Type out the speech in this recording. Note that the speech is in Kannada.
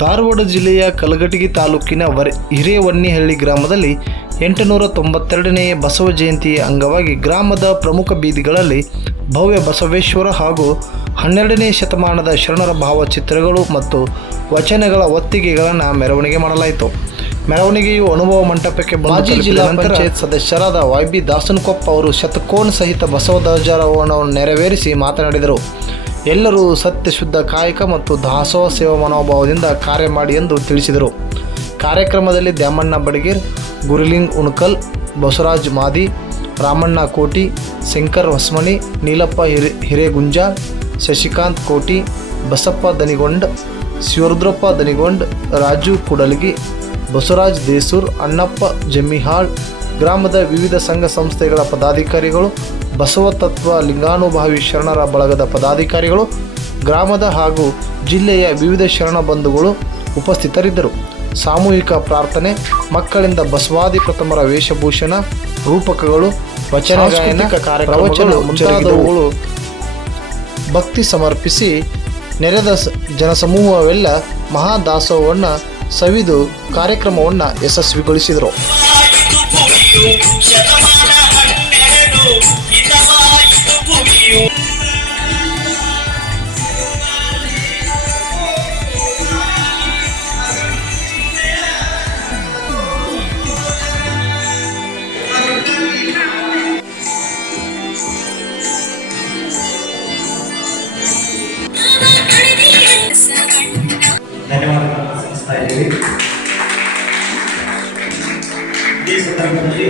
ಧಾರವಾಡ ಜಿಲ್ಲೆಯ ಕಲಘಟಗಿ ತಾಲೂಕಿನ ಹಿರೇವನ್ನಿಹಳ್ಳಿ ಗ್ರಾಮದಲ್ಲಿ 892ನೇ ಬಸವ ಜಯಂತಿಯ ಅಂಗವಾಗಿ ಗ್ರಾಮದ ಪ್ರಮುಖ ಬೀದಿಗಳಲ್ಲಿ ಭವ್ಯ ಬಸವೇಶ್ವರ ಹಾಗೂ 12ನೇ ಶತಮಾನದ ಶರಣರ ಭಾವಚಿತ್ರಗಳು ಮತ್ತು ವಚನಗಳ ಒತ್ತಿಗೆಗಳನ್ನು ಮೆರವಣಿಗೆ ಮಾಡಲಾಯಿತು. ಮೆರವಣಿಗೆಯು ಅನುಭವ ಮಂಟಪಕ್ಕೆ ಮಾಜಿ ಜಿಲ್ಲಾ ಪಂಚಾಯತ್ ಸದಸ್ಯರಾದ YB ದಾಸನಕೊಪ್ಪ ಅವರು ಶತಕೋನ ಸಹಿತ ಬಸವ ಧ್ವಜಾರೋಹಣವನ್ನು ನೆರವೇರಿಸಿ ಮಾತನಾಡಿದರು. ಎಲ್ಲರೂ ಸತ್ಯಶುದ್ಧ ಕಾಯಕ ಮತ್ತು ದಾಸೋಹ ಸೇವಾ ಮನೋಭಾವದಿಂದ ಕಾರ್ಯ ಮಾಡಿ ಎಂದು ತಿಳಿಸಿದರು. ಕಾರ್ಯಕ್ರಮದಲ್ಲಿ ದ್ಯಾಮಣ್ಣ ಬಡಗೇರ್, ಗುರುಲಿಂಗ್ ಉಣಕಲ್, ಬಸವರಾಜ್ ಮಾದಿ, ರಾಮಣ್ಣ ಕೋಟಿ, ಶಂಕರ್ ಹೊಸಮನಿ, ನೀಲಪ್ಪ ಹಿರೇಗುಂಜಾಳ್, ಶಶಿಕಾಂತ್ ಕೋಟಿ, ಬಸಪ್ಪ ದನಿಗೊಂಡ್, ಶಿವರುದ್ರಪ್ಪ ದನಿಗೊಂಡ್, ರಾಜು ಕುಡಲ್ಗಿ, ಬಸವರಾಜ್ ದೇಸೂರ್, ಅಣ್ಣಪ್ಪ ಜಮ್ಮಿಹಾಳ್, ಗ್ರಾಮದ ವಿವಿಧ ಸಂಘ ಸಂಸ್ಥೆಗಳ ಪದಾಧಿಕಾರಿಗಳು, ಬಸವ ತತ್ವ ಲಿಂಗಾನುಭಾವಿ ಶರಣರ ಬಳಗದ ಪದಾಧಿಕಾರಿಗಳು, ಗ್ರಾಮದ ಹಾಗೂ ಜಿಲ್ಲೆಯ ವಿವಿಧ ಶರಣ ಬಂಧುಗಳು ಉಪಸ್ಥಿತರಿದ್ದರು. ಸಾಮೂಹಿಕ ಪ್ರಾರ್ಥನೆ, ಮಕ್ಕಳಿಂದ ಬಸವಾದಿ ಪ್ರಥಮರ ವೇಷಭೂಷಣ, ರೂಪಕಗಳು, ವಚನ ಗಾಯನ, ಪ್ರವಚನ ಮುಂತಾದವುಗಳು ಭಕ್ತಿ ಸಮರ್ಪಿಸಿ ನೆರೆದ ಜನಸಮೂಹವೆಲ್ಲ ಮಹಾದಾಸೋಹವನ್ನು ಸವಿದು ಕಾರ್ಯಕ್ರಮವನ್ನು ಯಶಸ್ವಿಗೊಳಿಸಿದರು. ಧನ್ಯವಾದಗಳನ್ನು ಸಲ್ಲಿಸ್ತಾ ಇದ್ದೀವಿ. ಈ ಸಂದರ್ಭದಲ್ಲಿ